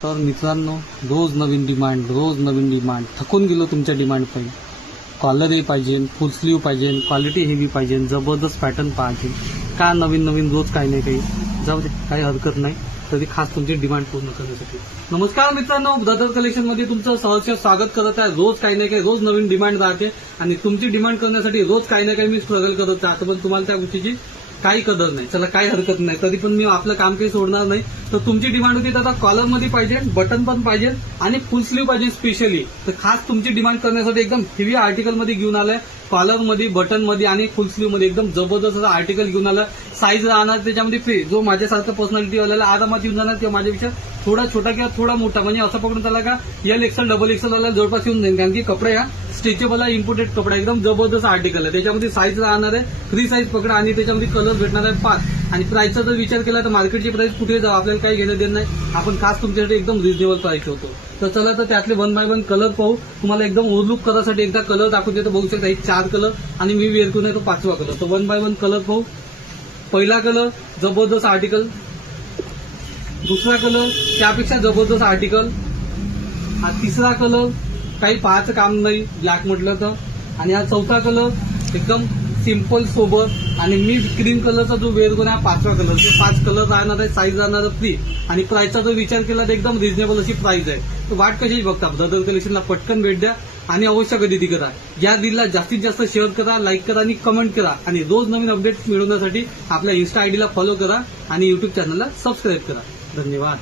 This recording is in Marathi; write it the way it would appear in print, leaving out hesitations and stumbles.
तर मित्रांनो, रोज नवीन डिमांड थकून गेलो तुमच्या डिमांड पाहिजे. कॉलरही पाहिजे, फुल स्लीव्ह पाहिजे, क्वालिटी हेवी पाहिजे, जबरदस्त पॅटर्न पाहिजे. का नवीन रोज काही नाही काही जाऊ दे, काही हरकत नाही. तरी खास तुमची डिमांड पूर्ण करण्यासाठी. नमस्कार मित्रांनो, ब्रदर कलेक्शन मध्ये तुमचं सहर्ष स्वागत करत आहे. रोज काही नाही काही रोज नवीन डिमांड राहते आणि तुमची डिमांड करण्यासाठी रोज काही ना काही मी स्ट्रगल करत राहतो, पण तुम्हाला त्या गोष्टीची काही कदर नाही. चला काही हरकत नाही, तरी पण मी आपलं काम काही सोडणार नाही. तर तुमची डिमांड होती आता कॉलर मध्ये पाहिजे, बटन पण पाहिजे आणि फुल स्लीव्ह पाहिजे स्पेशली. तर खास तुमची डिमांड करण्यासाठी एकदम हेवी आर्टिकल मध्ये घेऊन आलाय. कॉलर मध्ये, बटन मध्ये आणि फुल स्लीव्ह मध्ये एकदम जबरदस्त असं आर्टिकल घेऊन आलं. साईज राहणार त्याच्यामध्ये फ्री, जो माझ्यासारखं पर्सनॅलिटी वाल्याला आरामात येऊन जाणार किंवा माझ्यापेक्षा थोडा छोटा किंवा थोडा मोठा, म्हणजे असं पकडून त्याला का एल एक्सेल डबल एक्सेल वाला जवळपास येऊन जाईल. कारण की कपडा हा स्ट्रेचेबल आहे, इम्पोर्टेड कपडा, एकदम जबरदस्त आर्टिकल आहे. त्याच्यामध्ये साईज राहणार आहे, फ्री साईज पकडा आणि त्याच्यामध्ये कलर भेटणार आहे 5. आणि प्राइसचा जर विचार केला तर मार्केटची प्राइस कुठे जाऊ आपल्याला काही घेणं देणं नाही. आपण खास तुमच्यासाठी एकदम रिजनेबल प्राइस होतो. तर चला तर त्यातले 1 बाय 1 कलर पाहू. तुम्हाला एकदम ओव्हरलुक करासाठी एकदा कलर दाखवून देतो. बघू शकता, 4 कलर आणि मी वेअर करून येतो 5वा कलर. तर 1 बाय 1 कलर पाहू. पहिला कलर जबरदस्त आर्टिकल, दुसरा कलर त्यापेक्षा जबरदस्त आर्टिकल, हा तिसरा कलर काही पाहायचं काम नाही ब्लॅक म्हटलं तर, आणि हा चौथा कलर एकदम सिंपल सोबर, आणि मी क्रीम कलरचा जो वेअर करून हा 5वा कलर. जे 5 कलर राहणार आहे, साईज राहणार फ्री, आणि प्राइसचा जर विचार केला तर एकदम रिजनेबल अशी प्राइस आहे. तर वाट कशाची बघता, ब्रदर कलेक्शनला पटकन भेट द्या आणि अवश्य खरेदी करा. या रीलला जास्तीत जास्त शेअर करा, लाईक करा आणि कमेंट करा. आणि रोज नवीन अपडेट्स मिळवण्यासाठी आपल्या इन्स्टा आयडीला फॉलो करा आणि युट्यूब चॅनलला सबस्क्राईब करा. धन्यवाद.